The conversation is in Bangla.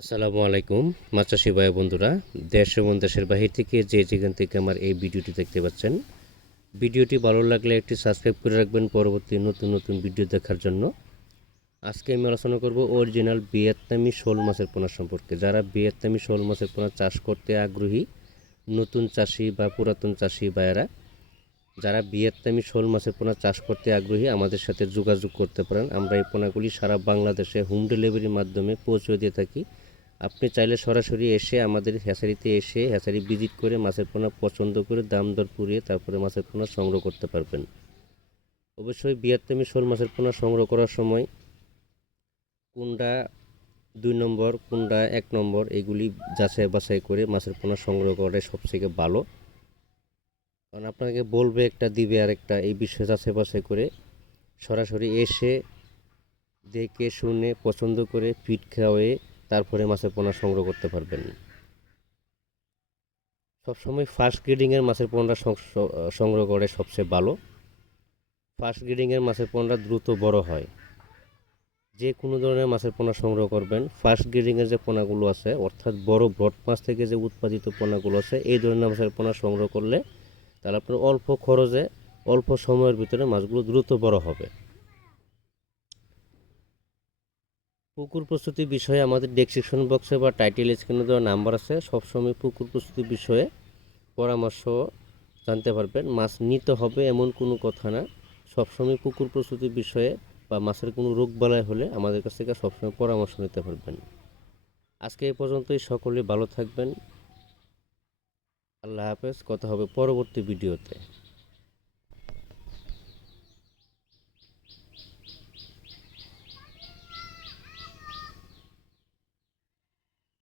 আসসালামু আলাইকুম, মাছ চাষি ভাই বন্ধুরা। দেশ এবং দেশের বাহির থেকে যে যেখান থেকে আমার এই ভিডিওটি দেখতে পাচ্ছেন, ভিডিওটি ভালো লাগলে একটি সাবস্ক্রাইব করে রাখবেন পরবর্তী নতুন নতুন ভিডিও দেখার জন্য। আজকে আমি আলোচনা করব অরিজিনাল ভিয়েতনামি শোল মাছের পোনা সম্পর্কে। যারা ভিয়েতনামি শোল মাছের পোনা চাষ করতে আগ্রহী, নতুন চাষি বা পুরাতন চাষি ভাইয়েরা, যারা ভিয়েতনামি শোল মাছের পোনা চাষ করতে আগ্রহী, আমাদের সাথে যোগাযোগ করতে পারেন। আমরা এই পোনাগুলি সারা বাংলাদেশে হোম ডেলিভারির মাধ্যমে পৌঁছে দিয়ে থাকি। আপনি চাইলে সরাসরি এসে আমাদের হ্যাচারিতে এসে হ্যাচারি ভিজিট করে মাছের পোনা পছন্দ করে দাম দর পুড়িয়ে তারপরে মাছের পোনা সংগ্রহ করতে পারবেন। অবশ্যই ভিয়েতনামি শোল মাছের পোনা সংগ্রহ করার সময় কুন্ডা দুই নম্বর, কুন্ডা এক নম্বর, এগুলি যাচাই বাছাই করে মাছের পোনা সংগ্রহ করাটাই সবথেকে ভালো। কারণ আপনাকে বলবে একটা, দিবে আর একটা এই বিষয়ে যাচাই বাছাই করে সরাসরি এসে দেখে, শুনে, পছন্দ করে ফিট খাওয়ে তারপরে মাছের পোনা সংগ্রহ করতে পারবেন। সবসময় ফার্স্ট গ্রিডিংয়ের মাছের পোনা সংগ্রহ করে সবচেয়ে ভালো। ফার্স্ট গ্রিডিংয়ের মাছের পোনা দ্রুত বড় হয়। যে কোনো ধরনের মাছের পোনা সংগ্রহ করবেন। ফার্স্ট গ্রিডিংয়ের যে পোনাগুলো আছে, অর্থাৎ বড় ব্রড মাছ থেকে যে উৎপাদিত পোনাগুলো আছে, এই ধরনের মাছের পোনা সংগ্রহ করলে তাহলে আপনার অল্প খরচে, অল্প সময়ের ভিতরে মাছগুলো দ্রুত বড় হবে। পুকুর প্রস্তুতি বিষয়ে আমাদের ডেসক্রিপশন বক্সে বা টাইটেল স্ক্রিনে দেওয়া নাম্বার আছে। সবসময় পুকুর প্রস্তুতি বিষয়ে পরামর্শ জানতে পারবেন। মাছ নিতে হবে এমন কোনো কথা না। সবসময় পুকুর প্রস্তুতির বিষয়ে বা মাছের কোনো রোগ বালাই হলে আমাদের কাছ থেকে সবসময় পরামর্শ নিতে পারবেন। আজকে এই পর্যন্তই। সকলে ভালো থাকবেন। আল্লাহ হাফেজ। কথা হবে পরবর্তী ভিডিওতে।